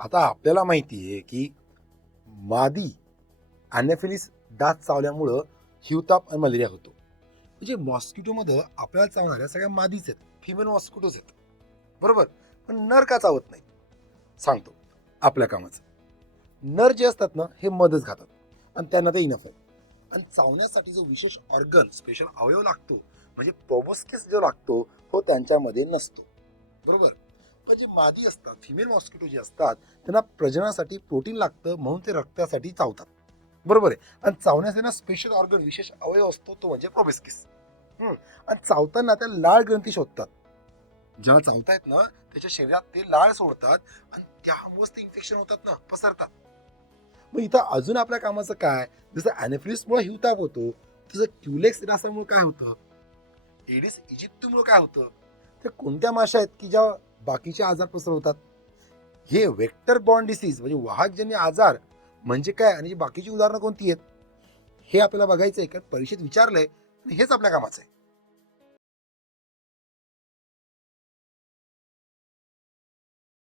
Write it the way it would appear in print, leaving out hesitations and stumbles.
आता आपल्याला माहिती आहे की मादी अॅनाफिलिस डास चावल्यामुळं हिवताप आणि मलेरिया होतो. म्हणजे मॉस्किटोमध्ये आपल्याला चावणाऱ्या सगळ्या मादीच आहेत, फिमेल मॉस्किटोज आहेत, बरोबर. पण नर का चावत नाही? सांगतो आपल्या कामाचं. नर जे असतात ना हे मधच खातात आणि त्यांना ते इनफ आहे. आणि चावण्यासाठी जो विशेष ऑर्गन स्पेशल अवयव लागतो म्हणजे प्रोबोस्किस जो लागतो तो त्यांच्यामध्ये नसतो, बरोबर. पण जे मादी असतात, फिमेल मॉस्किटो जे असतात, त्यांना प्रजननासाठी प्रोटीन लागतं म्हणून ते रक्तासाठी चावतात, बरोबर आहे. आणि चावण्यासाठी ना स्पेशल ऑर्गन विशेष अवयव असतो तो म्हणजे प्रोबोस्किस. आणि चावताना त्या लाळ ग्रंथी शोधतात. ज्याला चावतायत ना त्याच्या शरीरात ते लाळ सोडतात आणि त्यामुळेच ते इन्फेक्शन होतात ना, पसरतात. मग इथं अजून आपल्या कामाचं काय? जसं अॅनाफिलिसमुळे हिवताप होतो, तसं क्युलेक्स डासामुळे काय होतं, एडिस इजिप्तमुळे काय होतं, त्या कोणत्या माशा आहेत की ज्या बाकीचे आजार पसरवतात? हे वेक्टर बॉर्न डिसीज म्हणजे वाहकजन्य आजार म्हणजे काय आणि बाकीची उदाहरणं कोणती आहेत हे आपल्याला बघायचं आहे. कारण परीक्षेत विचारलंय आणि हेच आपल्या कामाचं आहे.